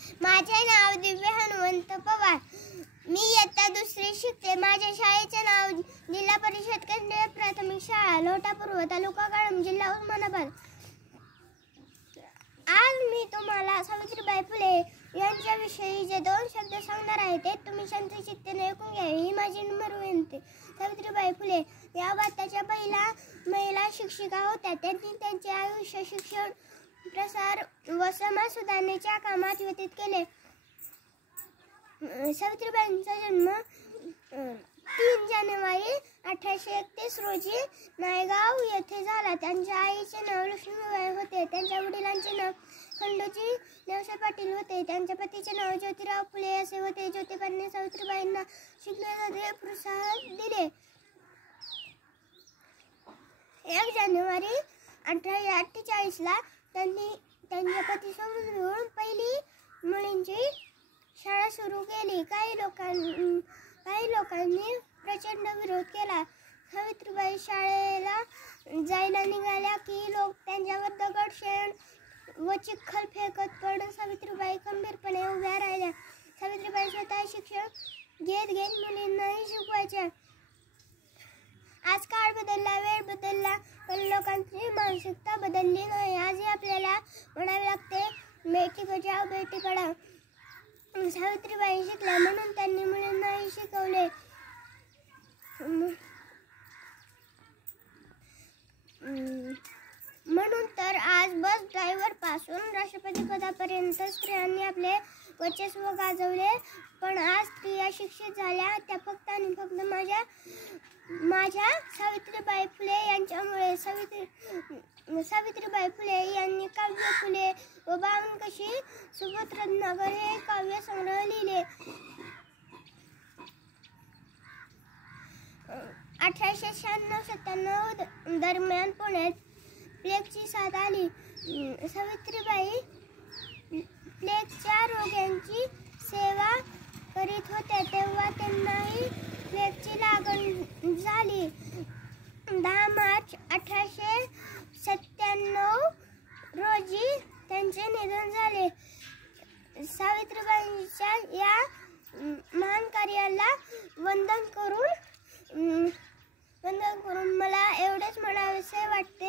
माझे नाव दिव्य हनुमंत पवार. मी इयत्ता दुसरी शिकते. माझ्या शाळेचे नाव जिल्हा परिषद केंद्रीय प्राथमिक शाळा लोटा पूर्व, तालुका कळंब, जिल्हा उस्मानाबाद. आज मी तुम्हाला सावित्रीबाई फुले यांच्याविषयी जे 2 शब्द सांगणार आहे ते तुम्ही शांत चित्ताने ऐकून घ्यावे ही माझी नम्र विनंती. सावित्रीबाई फुले या भारताच्या पहिल्या महिला शिक्षिका होत्या. त्यांनी त्यांचे आयुष्य शिक्षण, प्रसार व समाज सुधारणेच्या कामात व्यतीत केले. सावित्रीबाईंचा जन्म 3 जानेवारी 1831 रोजी नायगाव येथे झाला. त्यांच्या आईचे नाव लक्ष्मीबाई होते. त्यांच्या वडिलांचे नाव खंडोजी नेवसे पाटील होते. त्यांच्या पतीचे नाव ज्योतिराव फुले असे होते. ज्योतिबांनी सावित्रीबाईंना शिकण्यासाठी प्रोत्साहन दिले. 1 जानेवारी 1848 ला त्यांनी त्यांच्या पतीसोबत मिळून पहिली मुलींची शाळा सुरू केली. काही लोकांनी प्रचंड विरोध केला. सावित्रीबाई शाळेला जायला निघाल्या की लोक त्यांच्यावर दगड, शेण व चिखल फेकत, पण सावित्रीबाई खंबीरपणे उभ्या राहिल्या. सावित्रीबाई स्वतः शिक्षण घेत मुलींनाही शिकवायच्या. आज काळ बदलला, वेळ बदलला, पण लोकांची मानसिकता बदलली नाही. आजही आपल्याला म्हणावे लागते, बेटी बचाव बेटी पढाव. सावित्रीबाई शिकल्या म्हणून त्यांनी मुलींनाही शिकवले. म्हणून तर आज बस ड्रायव्हर पासून राष्ट्रपती पदापर्यंत स्त्रियांनी आपले वर्चस्व गाजवले. पण आज स्त्रिया शिक्षित झाल्या त्या फक्त आणि फक्त माझ्या सावित्रीबाई फुले यांच्यामुळे. सावित्रीबाई फुले यांनी काव्य फुले व 52 कशी सुभद्रनगर हे काव्य संग्रह लिहिले. 1896-97 दरम्यान पुण्यात प्लेगची साथ आली. सावित्रीबाई प्लेगच्या रोग्यांची सेवा करीत होत्या तेव्हा त्यांनाही प्लेगची लागण झाली. 10 मार्च 1897 रोजी त्यांचे निधन झाले. सावित्रीबाईंच्या या महान कार्याला वंदन करून मला एवढेच म्हणावेसे वाटते.